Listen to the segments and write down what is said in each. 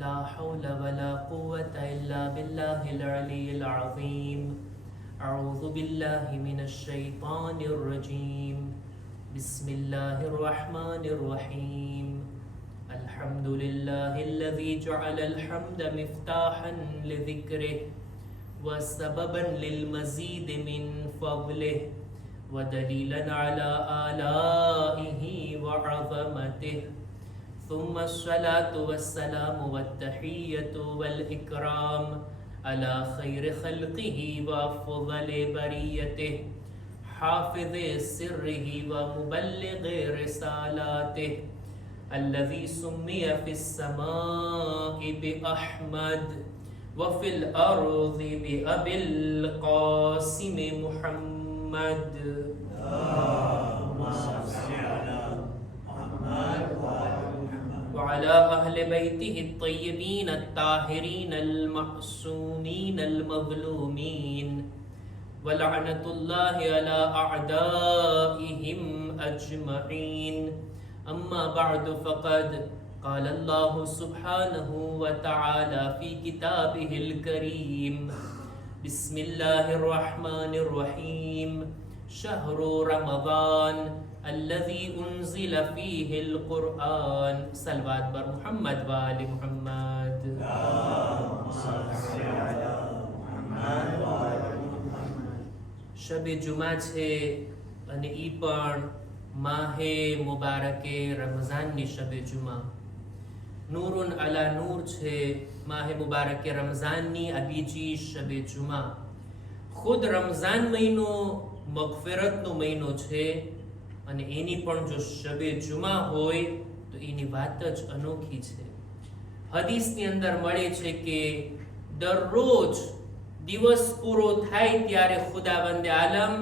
لا حول ولا قوة إلا بالله العلي العظيم. أعوذ بالله من الشيطان الرجيم. بسم الله الرحمن الرحيم. الحمد لله الذي جعل الحمد مفتاحا لذكره وسببا للمزيد من فضله ودليلا على آلائه وعظمته. ثم الصلاة والسلام والتحية والإكرام على خير خلقه وأفضل بريته حافظ سره ومبلغ رسالاته الذي سمي في السماء بأحمد وفي الأرض بأبي القاسم محمد. وعلى أهل بيته الطيبين الطاهرين المعصومين المظلومين ولعنة الله على أعدائهم أجمعين. أما بعد فقد قال الله سبحانه وتعالى في كتابه الكريم. بسم الله الرحمن الرحيم. شهر رمضان الذي أنزل فيه القرآن. صلوات بر محمد وآل محمد. શબે જુમા છે અને ઈ પણ માહે મુબારકે રમઝાનની શબે જુમા. નૂરુન અલા નૂર છે માહે મુબારકે રમઝાનની આ બીજી શબે જુમા. ખુદ રમઝાન મહિનો મગફિરતનો મહિનો છે અને એની પણ જો શબે જુમા હોય તો એની વાત જ અનોખી છે. હદીસની અંદર મળે છે કે દરરોજ દિવસ પૂરો થાય ત્યારે ખુદાવંદે આલમ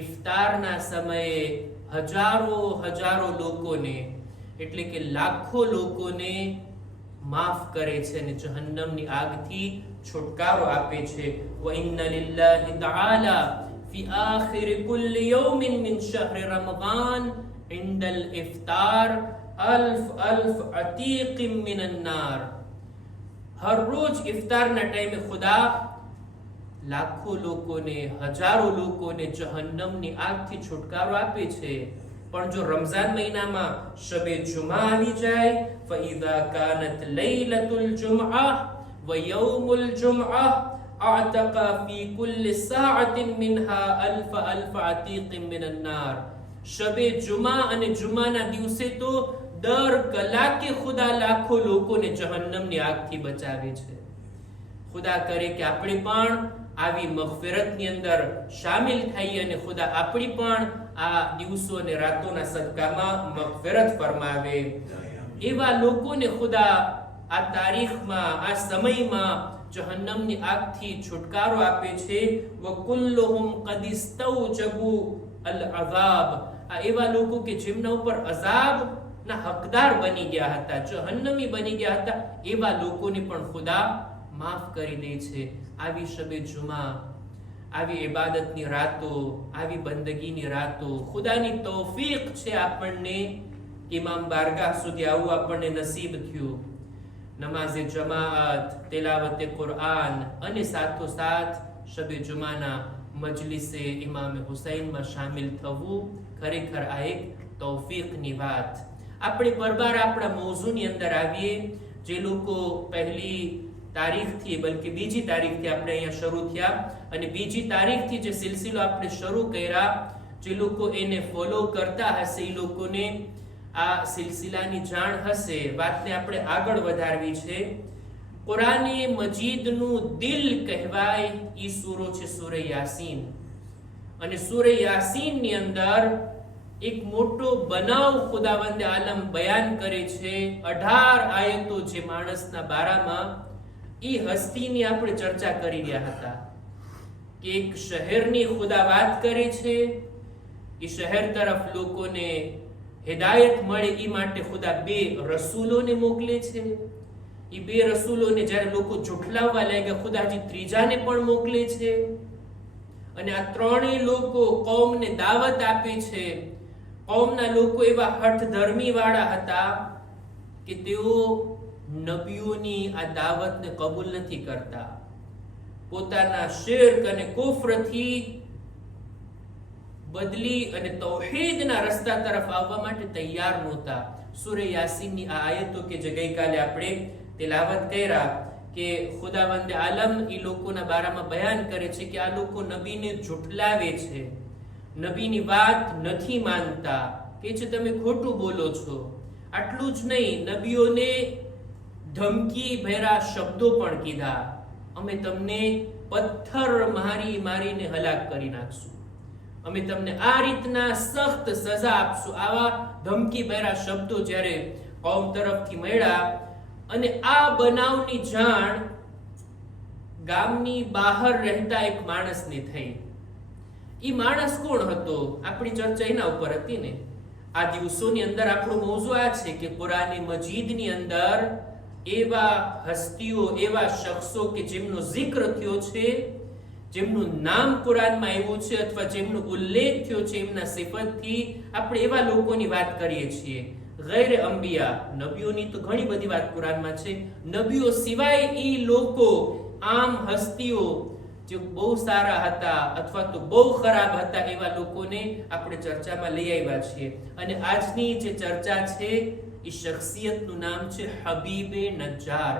ઇફતારના સમયે હજારો લોકોને એટલે કે લાખો લોકોને માફ કરે છે અને જહન્નમની આગથી છુટકારો આપે છે. વ ઇન્ના લિલ્લાહિ તઆલા في آخر كل يوم من شهر رمضان عند الإفطار ألف عتيق من النار. हर रोज इफ्ताરના ટાઈમે ખુદા લાખો લોકોને હજારો લોકોને જહન્નમની આગથી છુટકારો આપે છે. પણ જો રમઝાન મહિનામાં શબે જુમા આવી જાય فإذا كانت ليلة الجمعة ويوم الجمعة أعتق في كل ساعة منها ألف عتيق من النار. શબે જુમા અને જુમાના દિવસે તો દર કલાકે ખુદા લાખો લોકોને જહન્નમની આગથી બચાવે છે. ખુદા કરે કે આપણે પણ આવી મગફિરતની અંદર શામિલ થઈએ અને ખુદા આપણી પણ આ દિવસો અને રાતોના સદકામાં મગફિરત ફરમાવે. એવા લોકોને ખુદા આ તારીખમાં આ સમયમાં જહન્નમની આગથી છુટકારો આપે છે. વકુલ્લુહુમ કદ ઇસ્તૌજબુ અલ-અઝાબ. આ એવા લોકો કે જેમના ઉપર અઝાબના હકદાર બની ગયા હતા, જહન્નમી બની ગયા હતા, એવા લોકોને પણ ખુદા માફ કરી દે છે. આવી શબે જુમા, આવી ઇબાદતની રાતો, આવી બંદગીની રાતો, ખુદાની તૌફીક છે આપણને ઇમામ બારગાહ સુધી આવું આપણને નસીબ થયું. નમાઝે જમાઅત, તિલાવતે કુરઆન અને સાથોસાથ શબે જુમાના મજલિસે ઇમામે હુસૈનમાં શામિલ થવું ખરેખર આ એક તૌફીકની વાત. આપણે પરબાર આપણા મૌઝુની અંદર આવીએ. જે લોકો પહેલી તારીખથી બલકે બીજી તારીખથી આપણે અહીંયા શરૂ થયા અને બીજી તારીખથી જે સિલસિલો આપણે શરૂ કર્યા, જે લોકો એને ફોલો કરતા હશે એ લોકોને આ સિલસિલાની જાણ હશે. વાતને આપણે આગળ વધારવી છે. કુરાને મજીદનું દિલ કહેવાય ઈ સૂરો છે સૂરે યાસીન. અને સૂરે યાસીનની અંદર એક મોટો બનાવ ખુદાવંદે આલમ બયાન કરે છે. 18 આયતો જે માણસના બારામાં ઈ હસ્તીની આપણે ચર્ચા કરી રહ્યા હતા કે એક શહેરની ખુદા વાત કરે છે. એ શહેર તરફ લોકોને હિદાયત મળે એ માટે ખુદા 2 રસૂલોને મોકલે છે. એ 2 રસૂલોને જ્યારે લોકો ઝૂઠલાવવા લાગ્યા ખુદાજી ત્રીજાને પણ મોકલે છે. અને આ ત્રણેય લોકો કૌમને દાવત આપે છે. કૌમના લોકો એવા હઠ ધર્મી વાળા હતા કે તેઓ નબીઓની આ દાવતને કબૂલ નથી કરતા, પોતાના શિર્ક અને કુફરથી બદલી અને તૌહીદના રસ્તા તરફ આવવા માટે તૈયાર નહોતા. સૂરે યાસીનની આ આયતો કે જે ગઈકાલે આપણે તિલાવત કર્યા કે ખુદાવંદે આલમ એ લોકોના બારામાં બયાન કરે છે કે આ લોકો નબીને ઝૂઠલાવે છે, નબીની વાત નથી માનતા, કે છે તમે ખોટું બોલો છો. આટલું જ નહીં, નબીઓને ધમકી ભર્યા શબ્દો પણ કીધા, અમે તમને પથ્થર મારી મારીને હલાક કરી નાખશું, અમે તમને આ રીતના સખ્ત સજા આપશું. આવા ધમકી ભર્યા શબ્દો જ્યારે કૌમ તરફથી મળ્યા અને આ બનાવની જાણ ગામની બહાર રહેતા એક માણસને થઈ. એ માણસ કોણ હતો? આપણી ચર્ચા એના ઉપર હતી ને. આ દિવસોની અંદર આપણો મૌઝૂ આ છે કે કુરાન મજીદની અંદર એવા હસ્તીઓ, એવા શખ્સો કે જેમનો જિક્ર થયો છે, જેમનું નામ કુરાનમાં આવ્યું છે અથવા જેમનો ઉલ્લેખ થયો છે એમના સિફતથી, આપણે એવા લોકોની વાત કરીએ છીએ. ગૈર અંબિયા, નબીઓની તો ઘણી બધી વાત કુરાનમાં છે, નબીઓ સિવાય એ લોકો, આમ હસ્તીઓ જે બહુ સારા હતા અથવા તો બહુ ખરાબ હતા, એવા લોકોને આપણે ચર્ચામાં લઈ આવ્યા છીએ. અને આજની જે ચર્ચા છે એ શખ્સિયતનું નામ છે હબીબે નજ્જાર.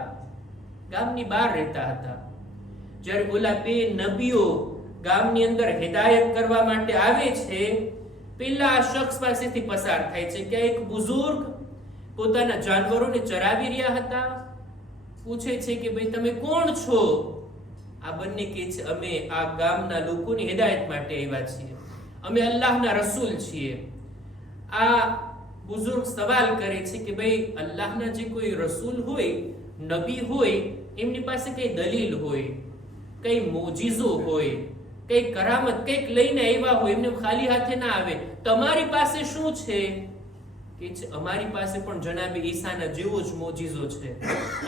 ગામની બહાર રહેતા હતા. જ્યારે ઓલા બે નબીઓ ગામની અંદર હિદાયત કરવા માટે આવે છે, પેલા આ શખ્સ પાસેથી પસાર થાય છે કે એક બુઝુર્ગ પોતાના જાનવરોને ચરાવી રહ્યા હતા. પૂછે છે કે ભાઈ તમે કોણ છો? આ બંને કહે છે અમે આ ગામના લોકોની હિદાયત માટે આવ્યા છીએ, અમે અલ્લાહના રસૂલ છીએ. આ બુઝુર્ગ સવાલ કરે છે કે ભાઈ અલ્લાહના જે કોઈ રસૂલ હોય, નબી હોય, એમની પાસે કઈ દલીલ હોય, કઈ મોજીઝો હોય, કઈ કરામત કઈક લઈને આવ્યા હોય, એમને ખાલી હાથે ના આવે. તમારી પાસે શું છે? કે છે અમારી પાસે પણ જનાબે ઈસાના જેવો જ મોજીઝો છે,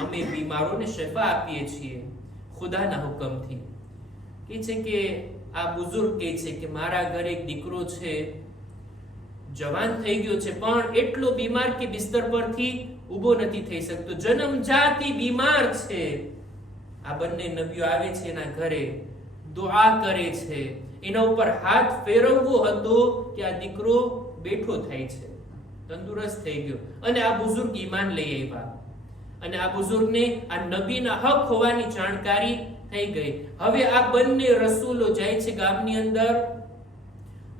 અમે બીમારોને શફા આપીએ છીએ ખુદાના હુકમથી. કે છે કે આ બુઝુર્ગ કહે છે કે મારા ઘરે એક દીકરો છે, જવાન થઈ ગયો છે, પણ એટલો બીમાર કે બિસ્તર પરથી ઊભો નથી થઈ શકતો, જન્મજાતી બીમાર છે. આ બંને નબીઓ આવે છે એના ઘરે, દુઆ કરે છે, એના ઉપર હાથ ફેરવવો હતો કે આ દીકરો બેઠો થાય છે, તંદુરસ્ત થઈ ગયો. અને આ બુઝુર્ગ ઈમાન લઈ આવ્યા અને આ બુઝુર્ગને આ નબીના હક હોવાની જાણકારી થઈ ગઈ. હવે આ બંને રસૂલો જાય છે ગામની અંદર,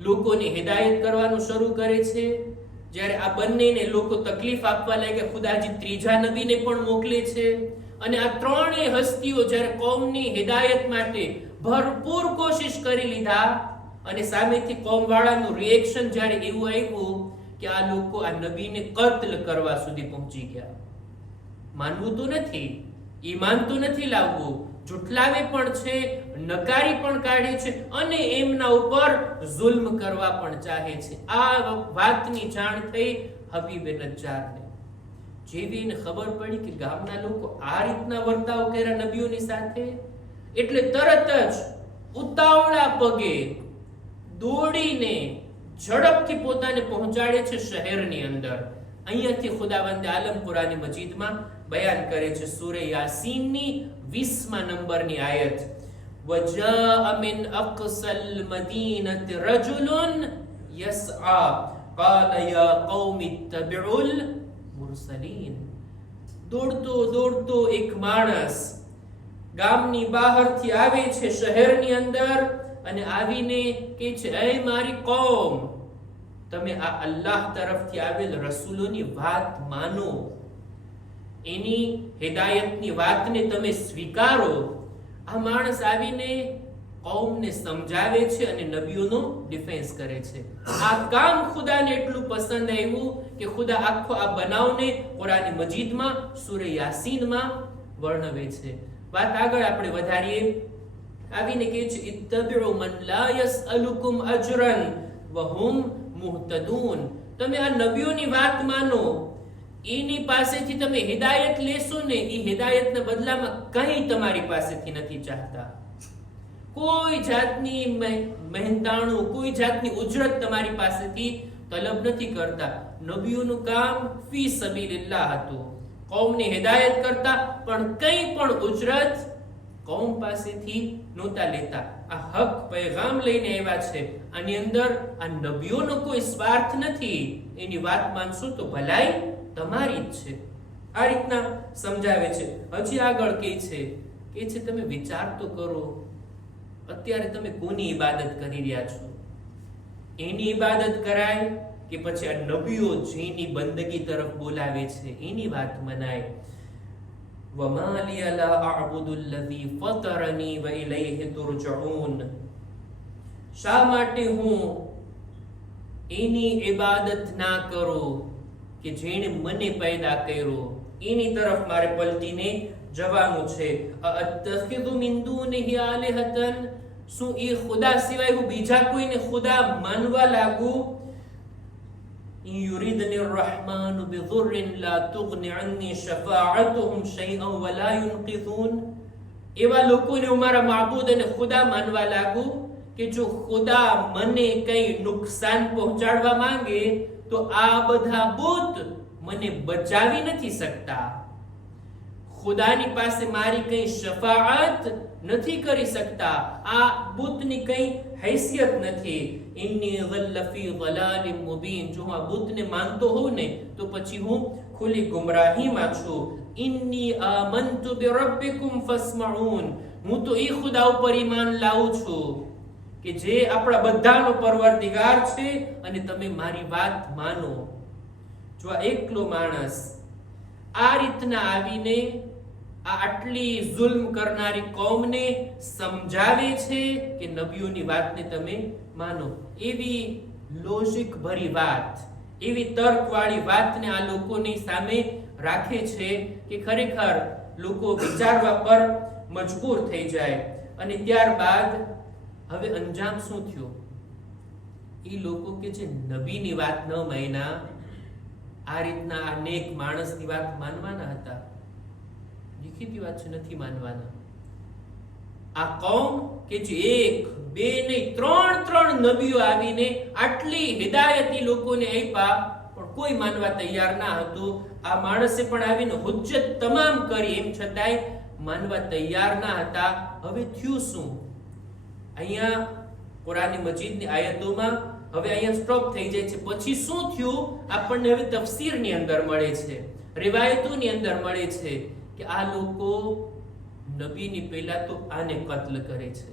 લોકોને હિદાયત કરવાનું શરૂ કરે છે. જ્યારે આ બંનેને લોકો તકલીફ આપવા લાગ્યા, ખુદાજી ત્રીજા નબીને પણ મોકલે છે. અને આ ત્રણેય હસ્તીઓ જ્યારે કોમની હિદાયત માટે ભરપૂર કોશિશ કરી લીધા અને સામેથી કોમવાળાનું રિએક્શન જ્યારે એવું આવ્યું કે આ લોકો આ નબીને કત્લ કરવા સુધી પહોંચી ગયા. માનવું તો નથી, ઈમાન તો નથી લાવવું, જુઠલાવે પણ છે, નકારી પણ કાઢે છે અને એમના ઉપર જુલ્મ કરવા પણ ચાહે છે. આ વાતની જાણ થઈ હબીબે નજ્જારને. જેવી એને ખબર પડી કે ગામના લોકો આ રીતના વર્તાવ કર્યા નબીઓની સાથે, એટલે તરત જ ઉતાવળા પગે દોડીને ઝડપથી પોતાને પહોંચાડે છે શહેરની અંદર. અહીંયાથી ખુદાવંદે આલમ કુરાન મજીદમાં બયાન કરે છે સૂરે યાસીનની 20મા નંબરની આયત, વજાઅ મિન અક્સલ મદીનતિ રજુલુન યસઆ قال يا قوم اتبعوا المرسلين. દોડતો દોડતો એક માણસ ગામની બહારથી આવે છે શહેરની અંદર અને આવીને કહે છે, એ મારી કોમ, તમે આ અલ્લાહ તરફથી આવેલ રસૂલોની વાત માનો, એની હિદાયતની વાતને તમે સ્વીકારો. આ માણસ આવીને કૌમને સમજાવે છે અને નબીઓનો ડિફેન્સ કરે છે. આ કામ ખુદાને એટલું પસંદ આવ્યું કે ખુદા આખો આ બનાવને કુરાન મજીદમાં સૂરે યાસીનમાં વર્ણવે છે. વાત આગળ આપણે વધારીએ. આવીને કહે છે, ઇત્તબિઉ મન લા યસઅલુકુમ અજરન વહુમ મુહતદૂન. તમે આ નબીઓની વાત માનો, એની પાસેથી તમે હિદાયત લેશો ને, એ હિદાયતના બદલામાં કંઈ તમારી પાસેથી નથી ચાહતા. કોઈ જાતની મહેનતાણું, કોઈ જાતની ઉજરત તમારી પાસેથી તલબ નથી કરતા. નબીઓનું કામ ફી સબીલિલ્લાહ હતું, કૌમને હિદાયત કરતા, પણ કંઈ પણ ઉજરત કૌમ પાસેથી નહોતા લેતા. આ હક પૈગામ લઈને આવ્યા છે. આની અંદર આ નબીઓનો કોઈ સ્વાર્થ નથી. એની વાત માનશો તો ભલાઈ તમારી જ છે. આ રીતના સમજાવે છે. હજી આગળ કહે છે તમે વિચાર તો કરો, અત્યારે તમે કોની ઇબાદત કરી રહ્યા છો? એની ઇબાદત કરાય કે પછી આ નબીઓ જેની બંદગી તરફ બોલાવે છે એની વાત મનાય? وَمَا لِيَ لَا أَعْبُدُ الَّذِي فَطَرَنِي وَإِلَيْهِ تُرْجَعُونَ. શા માટે હું એની ઇબાદત ના કરું કે જેણે મને પેદા કર્યો? એની તરફ મારે પલટીને જવાનું છે. અત્તખિદુ મિન દૂનિહી આલિહતન. શું એ ખુદા સિવાય હું બીજા કોઈને ખુદા માનવા લાગુ? إن يردني الرحمن بضر لا تغن عني شفاعتهم شيئا ولا ينقذون. એવા લોકોને હું મારા માબૂદ અને ખુદા માનવા લાગુ કે જો ખુદા મને કઈ નુકસાન પહોંચાડવા માંગે તો આ બધા બુત મને બચાવી નથી શકતા. ખુદાની પાસે મારી કઈ શફાઅત નથી કરી શકતા. આ બુતની કઈ હૈસિયત નથી. ઇન્ની ઝલ્લ ફી ઝલાલિમ મુબીન. જો આ બુતને માનતો હોઉં ને તો પછી હું ખુલ્લી ગુમરાહીમાં છું. ઇન્ની આમનતુ બિરબ્બિકુમ ફસ્મઉન. હું તો એ ખુદા ઉપર ઈમાન લાવું છું કે જે આપણા બધાનો પરવરદિગાર છે અને તમે મારી વાત માનો. જો આ એકલો માણસ આ રીતના આવીને આ આટલી જુલ્મ કરનારી કોમને સમજાવે છે કે નબીઓની વાતને તમે માનો, એવી લોજિક ભરી વાત, એવી તર્કવાળી વાતને આ લોકોની સામે રાખે છે કે ખરેખર લોકો વિચારવા પર મજબૂર થઈ જાય. અને ત્યારબાદ હવે અંજામ શું થયો? એ લોકો કે જે નબીની વાત ન માન્યા, આ રીતના આ નેક માણસની વાત માનવાના હતા, દેખીતી વાત છે નથી માનવાના. આ કૌમ કે જે એક બે નહીં ત્રણ નબીઓ આવીને આટલી હિદાયતી લોકોને આપ્યા પણ કોઈ માનવા તૈયાર ના હતું. આ માણસે પણ આવીને હુજ્જત તમામ કરી, એમ છતાંય માનવા તૈયાર ના હતા. હવે થયું શું? અહીંયા કુરાન મજીદની આયતોમાં હવે અહીંયા સ્ટોપ થઈ જાય છે. પછી શું થયું આપણને હવે તફસીરની અંદર મળે છે, રિવાયતોની અંદર મળે છે કે આ લોકો નબીની પહેલા તો આને કત્લ કરે છે,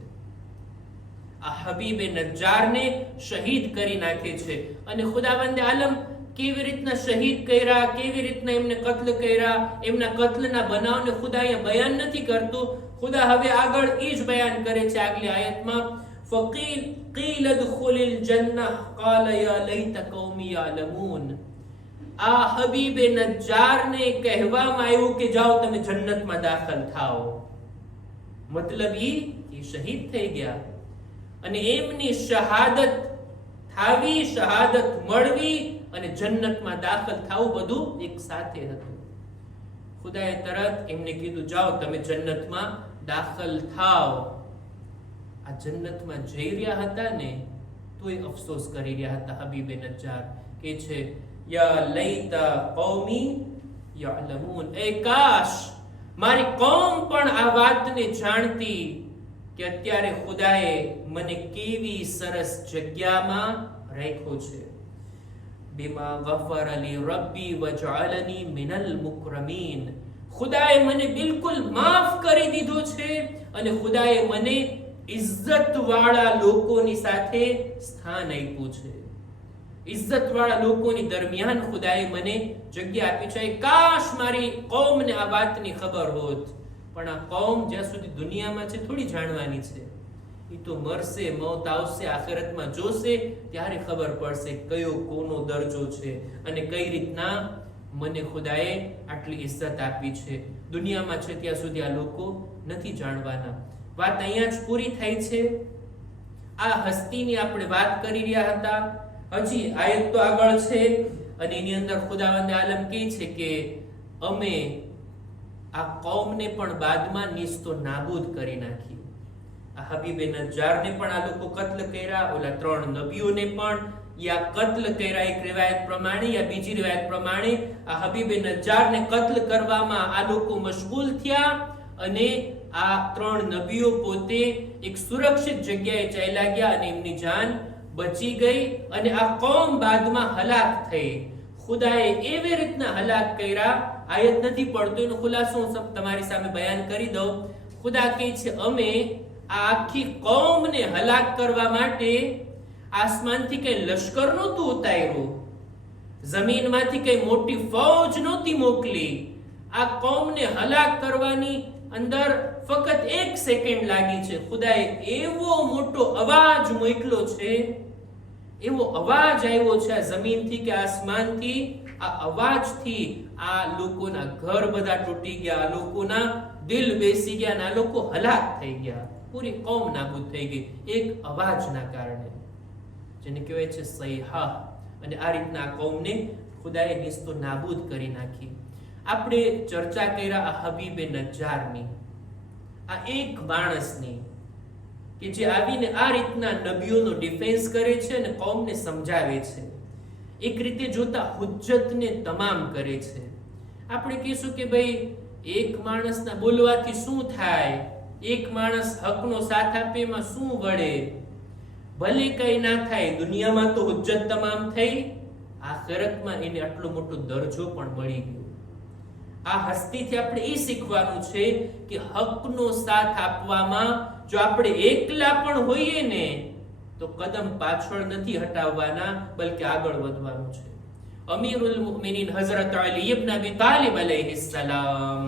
આ હબીબે નજ્જારને શહીદ કરી નાખે છે. અને ખુદાવંદે આલમ કેવી રીતના શહીદ કર્યા, કેવી રીતના એમને કત્લ કર્યા, એમના કત્લના બનાવને ખુદા અહીંયા બયાન નથી કરતું. ખુદા હવે આગળ એ જ બયાન કરે છે આગલી આયતમાં, ફકીલ قیل ادخل الجنة قال يا ليت قومي يعلمون. આ હબીબે નજ્જારને કહેવામાં આવ્યું કે જાઓ તમે જન્નતમાં દાખલ થાઓ. મતલબ એ કે શહીદ થઈ ગયા અને એમની શહાદત થાવી, શહાદત મળવી અને જન્નતમાં દાખલ થાવું બધું એક સાથે હતું. ખુદાએ તરત એમને કીધું જાઓ તમે જન્નતમાં દાખલ થાઓ. આ જન્નતમાં જઈ રહ્યા હતા ને તોય અફસોસ કરી રહ્યા હતા. હબીબે નજ્જાર કે છે યા લૈતા કૌમી યઅલમૂન. એ કાશ મારી કોમ પણ આ વાતને જાણતી કે અત્યારે ખુદાએ મને કેવી સરસ જગ્યામાં રાખ્યો છે. બિમા ગફર લી રબ્બી વજઅલની મિનલ મુકરમીન. ખુદાએ મને બિલકુલ માફ કરી દીધો છે અને ખુદાએ મને ઇજ્જત વાળા લોકોની સાથે સ્થાન આપ્યું છે. ઇજ્જત વાળા લોકોની દરમિયાન ખુદાએ મને જગ્યા આપી છે. કાશ મારી કૌમને આ વાતની ખબર હોત. પણ આ કૌમ જ્યાં સુધી દુનિયામાં છે થોડી જાણવાની છે. એ તો મરશે, મૌત આવશે, આખિરતમાં જોશે ત્યારે ખબર પડશે કયો કોનો દરજ્જો છે અને કઈ રીતના મને ખુદાએ આટલી ઇજ્જત આપી છે. દુનિયામાં છે ત્યાં સુધી આ લોકો નથી જાણવાના. વાત અહીંયા જ પૂરી થાય છે. આ હસ્તીની આપણે વાત કરી રહ્યા હતા. હજી આયત તો આગળ છે અને એની અંદર ખુદાવંદે આલમ કહે છે કે અમે આ કૌમને પણ બાદમાં નિસ્તો નાબૂદ કરી નાખી. આ હબીબે નજ્જારને પણ આ લોકો કત્લ કર્યા, ઓલા 3 નબીઓને પણ યા કત્લ કર્યા. એક રિવાયત પ્રમાણે યા બીજી રિવાયત પ્રમાણે આ હબીબે નજ્જારને કત્લ કરવામાં આ લોકો મશગુલ થયા અને આ 3 નબીઓ પોતે એક સુરક્ષિત જગ્યાએ ચાલ્યા ગયા અને એમની જાન બચી ગઈ અને આ કોમ બાદમાં હલાક થઈ. ખુદાએ એવી રીતના હલાક કર્યા, આયત નથી પડતો, એનો ખુલાસો હું તમારી સામે બયાન કરી દઉં. ખુદા કહે છે અમે આ આખી કોમને હલાક કરવા માટે આસમાનથી કઈ લશ્કર નહોતું ઉતાર્યું, જમીનમાંથી કઈ મોટી ફૌજ નહોતી મોકલી. આ કોમને હલાક કરવાની અંદર ફક્ત 1 સેકન્ડ લાગી છે. ખુદાએ એવો મોટો અવાજ મોકલ્યો છે, એવો અવાજ આવ્યો છે આ જમીનથી કે આસમાનથી. આ અવાજથી આ લોકોના ઘર બધા તૂટી ગયા, આ લોકોના દિલ બેસી ગયા અને આ લોકો હલાક થઈ ગયા, પૂરી કોમ નાબૂદ થઈ ગઈ એક અવાજના કારણે, જેને કહેવાય છે સૈહા. અને આ રીતના આ કોમને ખુદાએ નિસ્તો નાબૂદ કરી નાખી. આપણે ચર્ચા કર્યા આ હબીબે નજ્જારની, આ એક માણસની કે જે આવીને આ રીતના નબીઓનો ડિફેન્સ કરે છે અને કોમને સમજાવે છે. એક રીતે જોતા હુજ્જતને તમામ કરે છે. આપણે કહીશું કે ભાઈ એક માણસના બોલવાથી શું થાય, એક માણસ હકનો સાથ આપે એમાં શું વળે, ભલે કઈ ના થાય, દુનિયામાં તો હુજ્જત તમામ થઈ, આખિરતમાં એને આટલો મોટો દરજ્જો પણ મળી ગયો. આ હસ્તીથી આપણે એ શીખવાનું છે કે હકનો સાથ આપવામાં જો આપણે એકલા પણ હોઈએ ને તો કદમ પાછળ નથી હટાવવાના, બલકે આગળ વધવાનું છે. અમીરુલ મુમિનીન હઝરત અલી ઇબ્ન અબી તાલિબ અલૈહિસ સલામ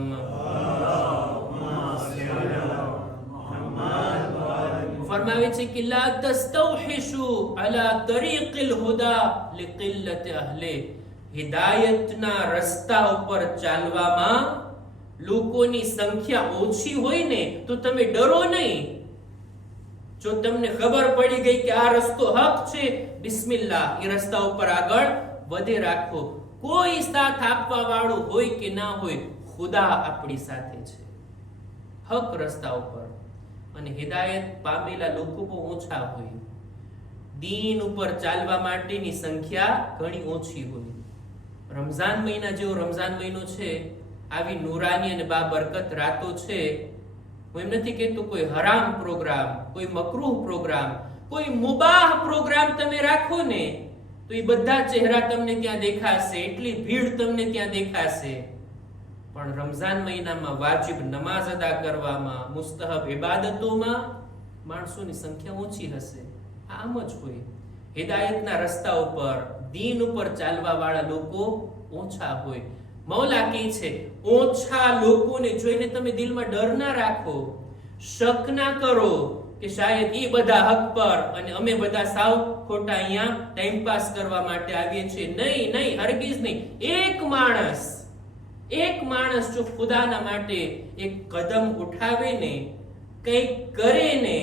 ફરમાવે છે કે લા તસ્તવહિશુ અલા તરીકિલ હુદા લિકિલ્લત અહલી. હિદાયતના રસ્તા ઉપર ચાલવામાં લોકોની સંખ્યા ઓછી હોય ને તો તમે ડરો નહીં. જો તમને ખબર પડી ગઈ કે આ રસ્તો હક છે, બિસ્મિલ્લાહ, એ રસ્તા ઉપર આગળ વધે રાખો. કોઈ સાથ આપવા વાળું હોય કે ના હોય, ખુદા આપણી સાથે છે હક રસ્તા ઉપર. અને હિદાયત પામેલા લોકો બહુ ઓછા હોય, દીન ઉપર ચાલવા માટેની સંખ્યા ઘણી ઓછી હોય. રમઝાન મહિના જેવો રમઝાન મહિનો છે, આવી નુરાની અને બાબરકત રાતો છે. હું એમ નથી કહેતો કોઈ હરામ પ્રોગ્રામ, કોઈ મકરૂહ પ્રોગ્રામ, કોઈ મુબાહ પ્રોગ્રામ તમે રાખો ને તો એ બધા ચહેરા તમને ત્યાં દેખાશે, એટલી ભીડ તમને ત્યાં દેખાશે. પણ રમઝાન મહિનામાં વાજિબ નમાઝ અદા કરવામાં, મુસ્તહબ ઇબાદતોમાં માણસોની સંખ્યા ઓછી હશે. આમ જ હોય, હિદાયતના રસ્તા ઉપર, દીન ઉપર ચાલવા વાળા લોકો ઓછા હોય. મૌલા કહે છે ઓછા લોકોને જોઈને તમે દિલમાં ડર ના રાખો, શક ના કરો કે શાયદ એ બધા હક પર અને અમે બધા સાવ ખોટા અહીંયા ટાઈમ પાસ કરવા માટે આવીએ છીએ. નહીં નહીં, હરગીઝ નહીં. એક માણસ જો ખુદાના માટે એક કદમ ઉઠાવે ને, કંઈક કરે ને,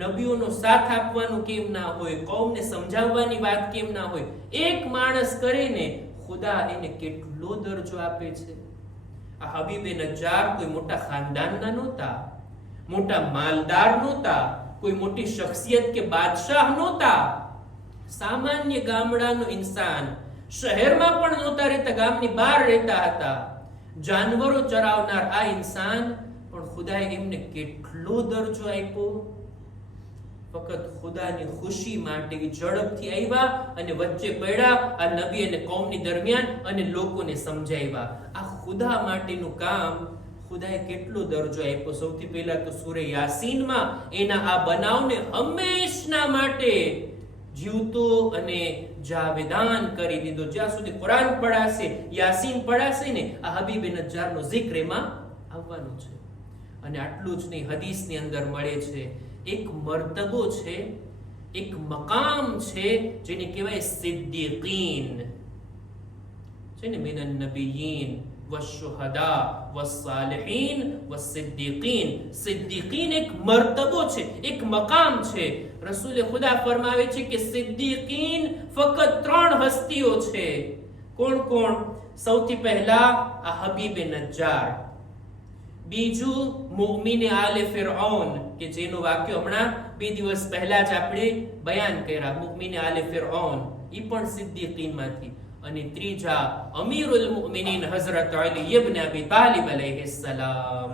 નબીઓનો સાથ આપવાનું કેમ ના હોય, કૌમને સમજાવવાની વાત કેમ ના હોય, એક માણસ કરે ને ખુદા એને કેટલો દરજ્જો આપે છે. આ હબીબે નજ્જાર કોઈ મોટા ખાનદાનના નહોતા, મોટા માલદાર નહોતા, કોઈ મોટી શખ્સિયત કે બાદશાહ નહોતા. સામાન્ય ગામડાનો ઇન્સાન, શહેરમાં પણ નહોતા રહેતા, ગામની બહાર રહેતા હતા, જાનવરો ચરાવનાર આ ઇન્સાન, પણ ખુદાએ એમને કેટલો દરજ્જો આપ્યો. ફક્ત ખુદાની ખુશી માટે ઝડપથી આવ્યા અને વચ્ચે પડ્યા આ નબી અને કોમની દરમિયાન અને લોકોને સમજાવ્યા. આ ખુદા માટેનું કામ ખુદાએ કેટલો દરજ્જો આપ્યો. સૌથી પહેલા તો સૂરે યાસીનમાં એના આ બનાવને હંમેશના માટે જીવતો અને જાવેદાન કરી દીધો. જ્યાં સુધી કુરાન પઢાશે, યાસીન પઢાશે ને, આ હબીબે નજ્જારનો zikr એમાં આવવાનો છે. અને આટલું જ નહીં, હદીસની અંદર મળે છે એક મર્તબો છે, એક મકામ છે જેને કહેવાય સિદ્દીકીન છે ને, મિનન નબિયીન વશુહદા વસ્સાલિહીન વસિદ્દીકીન. સિદ્દીકીન એક મર્તબો છે, એક મકામ છે. રસૂલે ખુદા ફરમાવે છે કે સિદ્દીકીન ફક્ત 3 હસ્તીઓ છે. કોણ કોણ? સૌથી પહેલા આ હબીબે નજ્જાર, બીજું મુમિને આલે ફિરഔન કે જેનું વાક્ય હમણાં 2 દિવસ પહેલા જ આપણે બયાન કર્યા, મુમિને આલે ફિરૌન, ઈ પણ સિદ્દીકીનમાંથી. અને ત્રીજા અમીરુલ મુમિનીન હઝરત અલી ઇબ્ન અબી તાલિબ અલૈહિસ સલામ.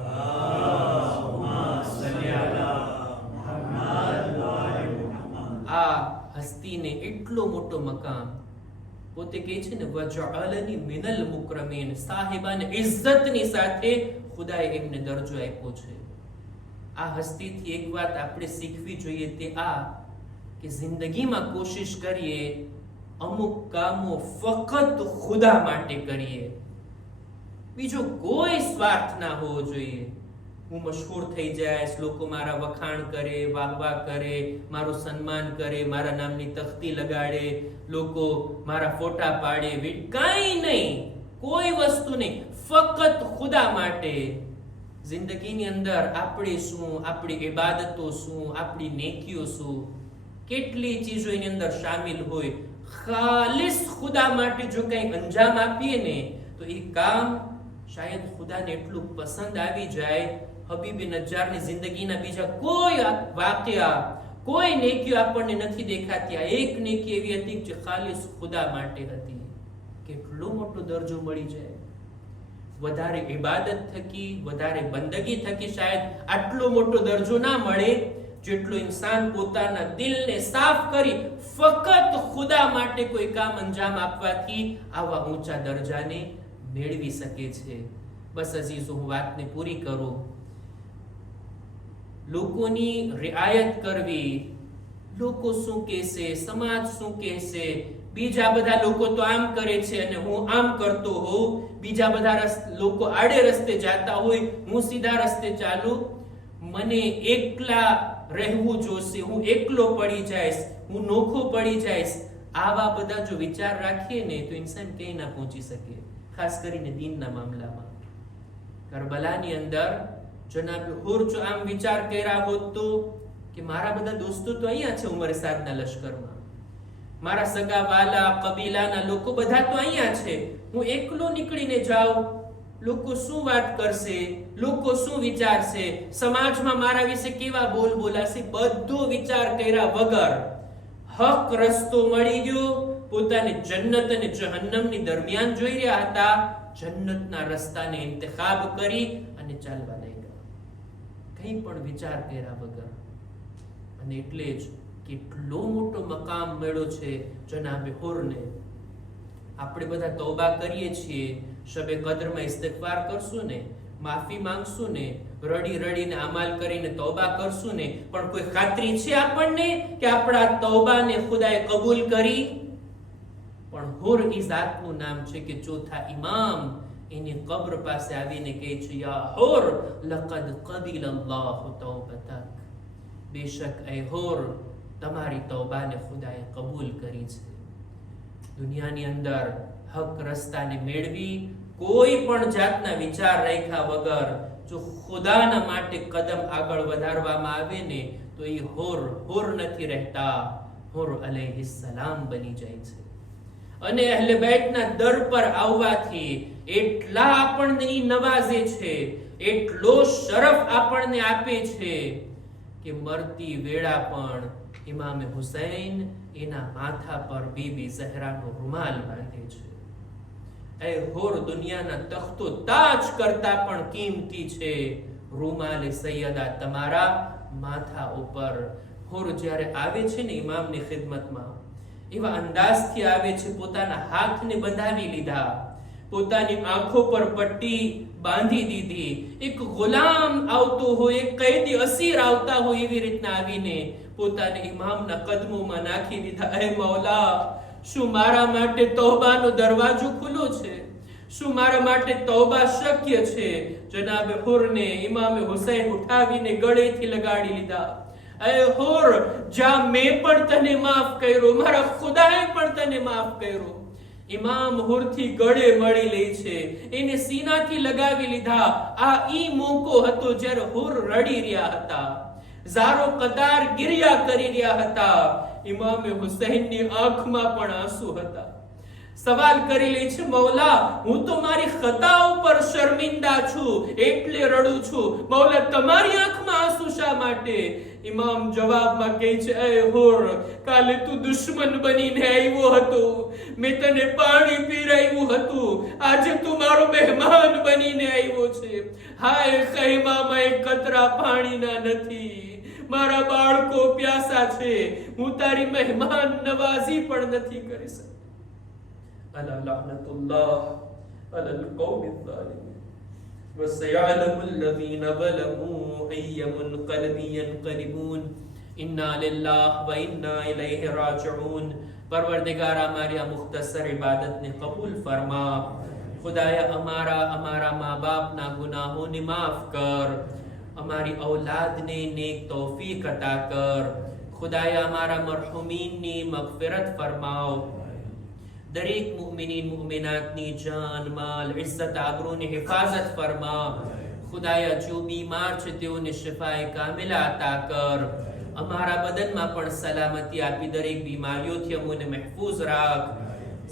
આ હસ્તીને એટલો મોટો મકામ, પોતે કહે છે ને વજઅલની મિનલ મુકરમીન, સાહિબાને ઇજ્જતની સાથે ખુદાએ એમને દરજ્જો આપ્યો છે. આ હસ્તીથી એક વાત આપણે શીખવી જોઈએ, તે આ કે જિંદગીમાં કોશિશ કરીએ અમુક કામો ફક્ત ખુદા માટે કરીએ, બીજો કોઈ સ્વાર્થ ના હોવો જોઈએ. હું મશહૂર થઈ જાય, લોકો મારા વખાણ કરે, વાહવાહ કરે, મારું સન્માન કરે, મારા નામની તખ્તી લગાડે, લોકો મારા ફોટા પાડે, કાંઈ નહીં, કોઈ વસ્તુ નહીં, ફક્ત ખુદા માટે. જિંદગીની અંદર આપણે શું, આપણી ઇબાદતો શું, આપણી નેકીઓ શું, કેટલી ચીજો એની અંદર શામિલ હોય. ખાલિસ ખુદા માટે જો કંઈ અંજામ આપીએ ને તો એ કામ શાયદ ખુદાને એટલું પસંદ આવી જાય. હબીબે નજ્જારની જિંદગીના બીજા કોઈ વાક્યા, કોઈ નેકીઓ આપણને નથી દેખાતી. આ એક નેકી એવી હતી જે ખાલિસ ખુદા માટે હતી. કેટલો મોટો દરજ્જો મળી જાય. વધારે ઇબાદત થકી, વધારે બંદગી થકી શાયદ આટલો મોટો દરજ્જો ના મળે જેટલો ઇન્સાન પોતાના દિલને સાફ કરી ફક્ત ખુદા માટે કોઈ કામ અંજામ આપવાથી આવા ઊંચા દરજાને મેળવી શકે છે. બસ અઝીઝો, હું વાતને પૂરી કરું. લોકોની રિઆયત કરવી, લોકો શું કહેશે, સમાજ શું કહેશે, બીજા બધા લોકો તો આમ કરે છે અને હું આમ કરતો હોઉં, બીજા બધા લોકો આડે રસ્તે જાતા હોય, હું સીધા રસ્તે ચાલું, મને એકલા રહેવું જોશે, હું એકલો પડી જઈશ, હું નોખો પડી જઈશ, આવા બધા જો વિચાર રાખીએ ને તો ઇન્સાન ક્યાંય ના પહોંચી શકે. ખાસ કરીને દીનના મામલામાં કરબલાની અંદર જનાબ હુર જો આમ વિચાર કર્યા હોત તો કે મારા બધા દોસ્તો તો અહીંયા છે ઉમર સાદના લશ્કરમાં, મારા સગા વાલા કબીલાના લોકો બધા તો અહીંયા છે, હું એકલો નીકળીને જાઉં, લોકો શું વાત કરશે, લોકો શું વિચારશે, સમાજમાં મારા વિશે કેવા બોલ બોલાશે, બધો વિચાર કર્યા વગર હક રસ્તો મળી ગયો. પોતાને જન્નત અને જહન્નમની દરમિયાન જોઈ રહ્યા હતા, જન્નતના રસ્તાને ઇંતખાબ કરી અને ચાલવા લાગ્યા, કંઈ પણ વિચાર કર્યા વગર. અને એટલે જ કેટલો મોટો મકામ મળ્યો છે જનાબે હુરને. આપણે બધા તૌબા કરીએ છીએ, શબે કદરમાં ઇસ્તિગફાર કરશું ને, માફી માંગશું ને, રડી રડીને અમાલ કરીને તૌબા કરશું ને, પણ કોઈ ખાતરી છે આપણને કે આપણા તૌબાને ખુદાએ કબૂલ કરી? પણ હુર ઈ જાતનું નામ છે કે ચોથા ઇમામ એની કબ્ર પાસે આવીને કહે છે, યા હુર લકદ કબિલ અલ્લાહુ તૌબતક, બેશક એ હુર તમારી તૌબાને ખુદાએ કબૂલ કરી છે. દુનિયાની અંદર હક રસ્તાને મેળવી કોઈ પણ જાતના વિચાર રાખ્યા વગર જો ખુદાના માટે કદમ આગળ વધારવામાં આવે ને તો એ હુર નથી રહેતા, હુર અલૈહિસ સલામ બની જાય છે. અને અહલે બેતના દર પર આવવાથી એટલા આપણને નવાઝે છે, એટલો શરફ આપણને આપે છે કે મરતી વેળા પણ ઇમામે હુસૈન એના માથા પર બીબી ઝહરાનો રૂમાલ બાંધે છે. એ હુર દુનિયાના તખ્તો તાજ કરતા પણ કિંમતી છે. રૂમાલે સૈયદા તમારા માથા ઉપર. હુર જ્યારે આવે છે ને ઇમામની ખિદમતમાં, એવા અંદાજથી આવે છે, પોતાના હાથને બંધાવી લીધા, પોતાની આંખો પર પટ્ટી બાંધી દીધી, એક ગુલામ આવતો હોય, એક કૈદી અસીર આવતા હોય એવી રીતના આવીને પોતાને ઇમામના કદમોમાં નાખી દીધા. હે મૌલા, શું મારા માટે તૌબાનો દરવાજો ખુલ્લો છે? શું મારા માટે તૌબા શક્ય છે? જનાબે હુરને ઇમામે હુસૈન ઉઠાવીને ગળેથી લગાડી લીધા. એ હુર, જા, મેં પણ તને માફ કર્યો, મારા ખુદાએ પણ તને માફ કર્યો. ઇમામ હુરથી ગળે મળી લે છે, એને સીનાથી લગાવી લીધા. આ ઈ મોકો હતો જ્યારે હુર રડી રહ્યા હતા, ઝારો કતાર ગિરિયા કરી રહ્યા હતા. ઇમામે હુસૈનની આંખમાં પણ આંસુ હતા. સવાલ કરી લે છે, મૌલા હું તો મારી ખતા ઉપર શર્મિંદા છું એટલે રડું છું, મૌલા તમારી આંખમાં આંસુ શા માટે? ઇમામ જવાબમાં કહે છે, એ હોર, કાલે તું દુશ્મન બનીને આવ્યો હતો, મેં તને પાણી પીરાવ્યું હતું, આજે તું મારો મહેમાન બનીને આવ્યો છે. હાય ખૈમામાં એક કતરા પાણીના નથી, મારા બાળકો પ્યાસા છે, હું તારી મહેમાન નવાઝી પણ નથી કરી શકતો. અલા લઅનતુલ્લાહ અલલ કૌમિ ઝાલિમીન વસયઅલમુ અલ્લઝીના ઝલમુ અય્ય મુન્કલબિન યન્કલિબૂન ઇન્ના લિલ્લાહિ વ ઇન્ના ઇલૈહિ રાજિഊન. પરવરદિગાર, અમારી આ મુખ્તસર ઇબાદતને કબૂલ ફરમા. ખુદાયા અમારા મા બાપના ગુનાહોને માફ કર, અમારી ઔલાદને નેક તૌફીક અતા કર. ખુદાયા અમારા મરહુમીનની મગફિરત ફરમાવ. દરેક મુમિનીન મુમિનાતની જાન માલ ઇઝ્ઝત આબરૂની હિફાજત ફરમા. ખુદાયા જો બીમાર છે તેઓને શિફાએ કામિલા અતા કર. અમારા બદનમાં પણ સલામતી આપી દરેક બીમારીઓથી અમને મહેફૂઝ રાખ.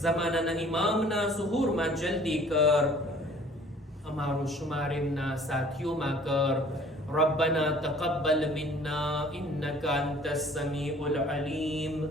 ઝમાનાના ઇમામના ઝુહૂરમાં જલ્દી કર. અમારું શુમાર એમના સાથીઓમાં કર. ربنا تقبل منا إنك أنت السميع العليم.